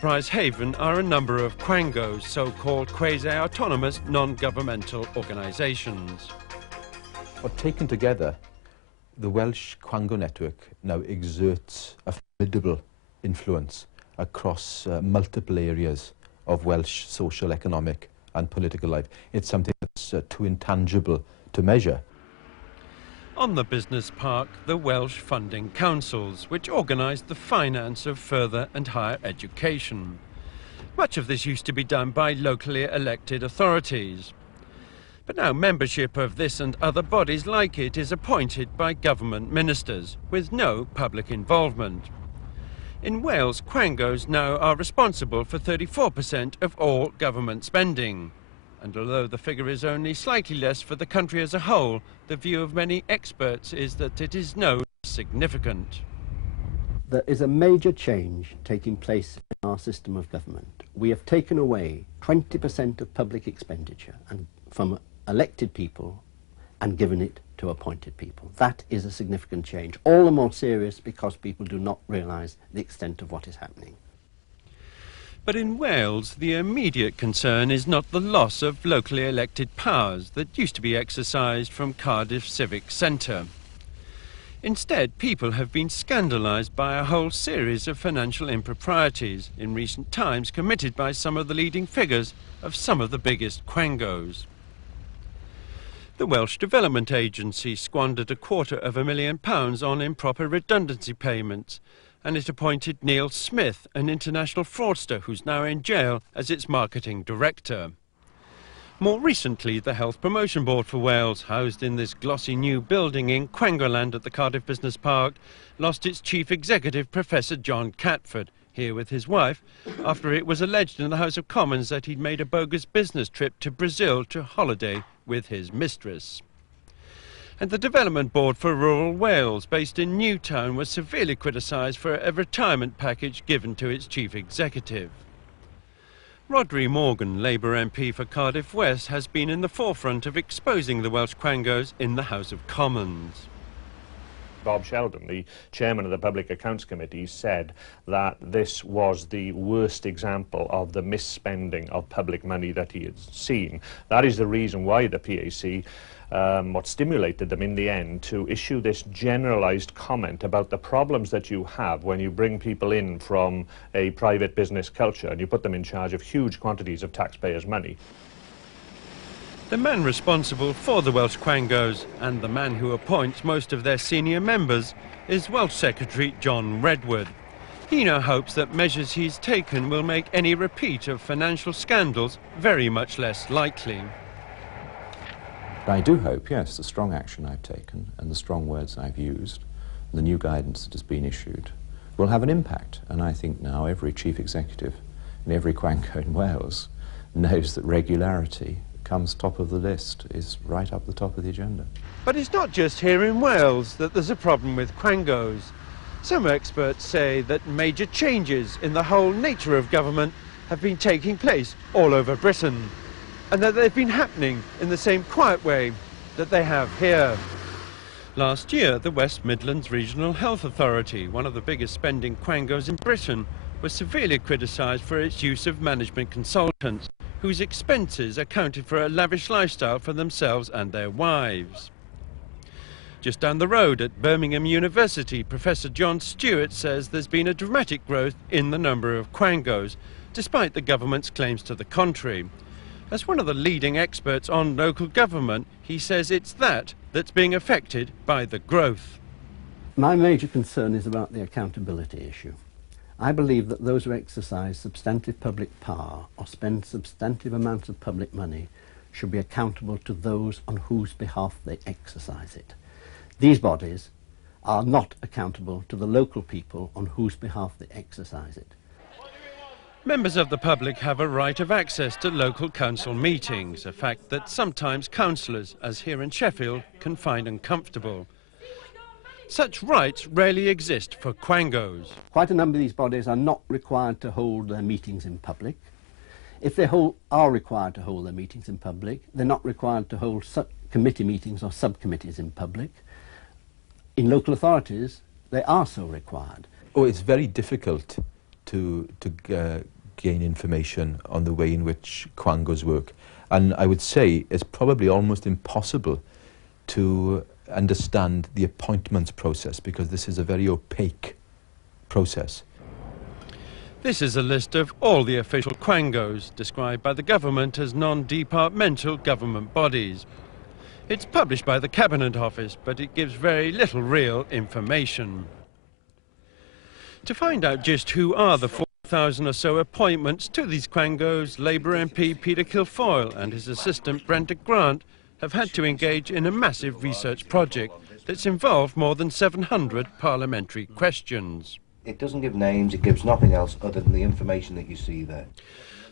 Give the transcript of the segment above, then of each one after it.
enterprise haven are a number of quangos, so-called quasi-autonomous non-governmental organisations. But taken together, the Welsh Quango network now exerts a formidable influence across multiple areas of Welsh social, economic and political life. It's something that's too intangible to measure. On the business park, the Welsh funding councils, which organise the finance of further and higher education. Much of this used to be done by locally elected authorities. But now membership of this and other bodies like it is appointed by government ministers, with no public involvement. In Wales, quangos now are responsible for 34% of all government spending. And although the figure is only slightly less for the country as a whole, the view of many experts is that it is no significant. There is a major change taking place in our system of government. We have taken away 20% of public expenditure and from elected people and given it to appointed people. That is a significant change, all the more serious because people do not realise the extent of what is happening. But in Wales, the immediate concern is not the loss of locally elected powers that used to be exercised from Cardiff Civic Centre. Instead, people have been scandalised by a whole series of financial improprieties in recent times committed by some of the leading figures of some of the biggest quangos. The Welsh Development Agency squandered £250,000 on improper redundancy payments, and it appointed Neil Smith, an international fraudster who's now in jail, as its marketing director. More recently, the Health Promotion Board for Wales, housed in this glossy new building in Quangoland at the Cardiff Business Park, lost its chief executive, Professor John Catford, here with his wife, after it was alleged in the House of Commons that he'd made a bogus business trip to Brazil to holiday with his mistress. And the Development Board for Rural Wales, based in Newtown, was severely criticised for a retirement package given to its chief executive. Rhodri Morgan, Labour MP for Cardiff West, has been in the forefront of exposing the Welsh quangos in the House of Commons. Bob Sheldon, the chairman of the Public Accounts Committee, said that this was the worst example of the misspending of public money that he had seen. That is the reason why the PAC what stimulated them in the end to issue this generalised comment about the problems that you have when you bring people in from a private business culture and you put them in charge of huge quantities of taxpayers' money. The man responsible for the Welsh quangos and the man who appoints most of their senior members is Welsh Secretary John Redwood. He now hopes that measures he's taken will make any repeat of financial scandals very much less likely. I do hope, yes, the strong action I've taken and the strong words I've used, the new guidance that has been issued, will have an impact. And I think now every chief executive in every quango in Wales knows that regularity comes top of the list, is right up the top of the agenda. But it's not just here in Wales that there's a problem with quangos. Some experts say that major changes in the whole nature of government have been taking place all over Britain, and that they've been happening in the same quiet way that they have here. Last year, the West Midlands Regional Health Authority, one of the biggest spending quangos in Britain, was severely criticised for its use of management consultants, whose expenses accounted for a lavish lifestyle for themselves and their wives. Just down the road at Birmingham University, Professor John Stewart says there's been a dramatic growth in the number of quangos, despite the government's claims to the contrary. As one of the leading experts on local government, he says it's that's being affected by the growth. My major concern is about the accountability issue. I believe that those who exercise substantive public power or spend substantive amounts of public money should be accountable to those on whose behalf they exercise it. These bodies are not accountable to the local people on whose behalf they exercise it. Members of the public have a right of access to local council meetings, a fact that sometimes councillors, as here in Sheffield, can find uncomfortable. Such rights rarely exist for quangos. Quite a number of these bodies are not required to hold their meetings in public. If they are required to hold their meetings in public, they're not required to hold committee meetings or subcommittees in public. In local authorities, they are so required. Oh, it's very difficult to gain information on the way in which quangos work. And I would say it's probably almost impossible to understand the appointments process, because this is a very opaque process. This is a list of all the official quangos, described by the government as non-departmental government bodies. It's published by the Cabinet Office, but it gives very little real information. To find out just who are the 4,000 or so appointments to these quangos, Labour MP Peter Kilfoyle and his assistant Brenda Grant have had to engage in a massive research project that's involved more than 700 parliamentary questions. It doesn't give names, it gives nothing else other than the information that you see there.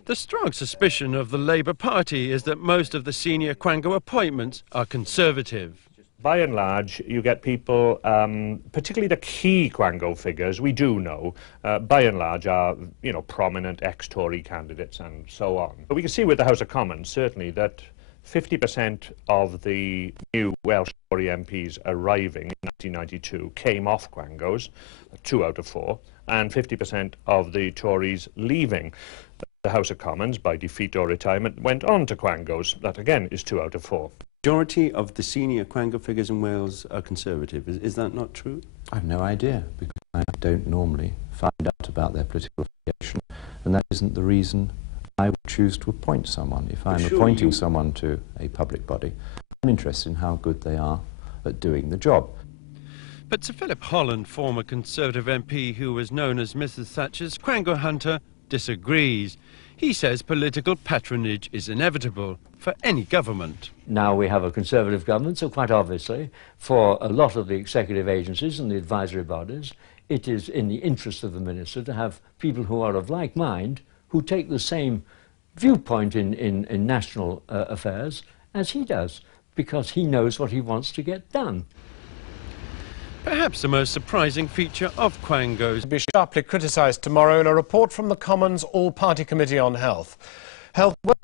The strong suspicion of the Labour Party is that most of the senior quango appointments are Conservative. By and large, you get people, particularly the key quango figures, we do know, by and large are, prominent ex-Tory candidates and so on. But we can see with the House of Commons, certainly, that 50% of the new Welsh Tory MPs arriving in 1992 came off quangos, 2 out of 4, and 50% of the Tories leaving the House of Commons by defeat or retirement went on to quangos. That, again, is 2 out of 4. Majority of the senior quango figures in Wales are Conservative. Is that not true? I have no idea, because I don't normally find out about their political affiliation, and that isn't the reason I would choose to appoint someone. If I'm appointing someone to a public body, I'm interested in how good they are at doing the job. But Sir Philip Holland, former Conservative MP who was known as Mrs Thatcher's quango hunter, disagrees. He says political patronage is inevitable for any government. Now we have a Conservative government, so quite obviously, for a lot of the executive agencies and the advisory bodies, it is in the interest of the minister to have people who are of like mind, who take the same viewpoint in national affairs as he does, because he knows what he wants to get done. Perhaps the most surprising feature of quangos Be sharply criticised tomorrow in a report from the Commons All-Party Committee on Health. Health workers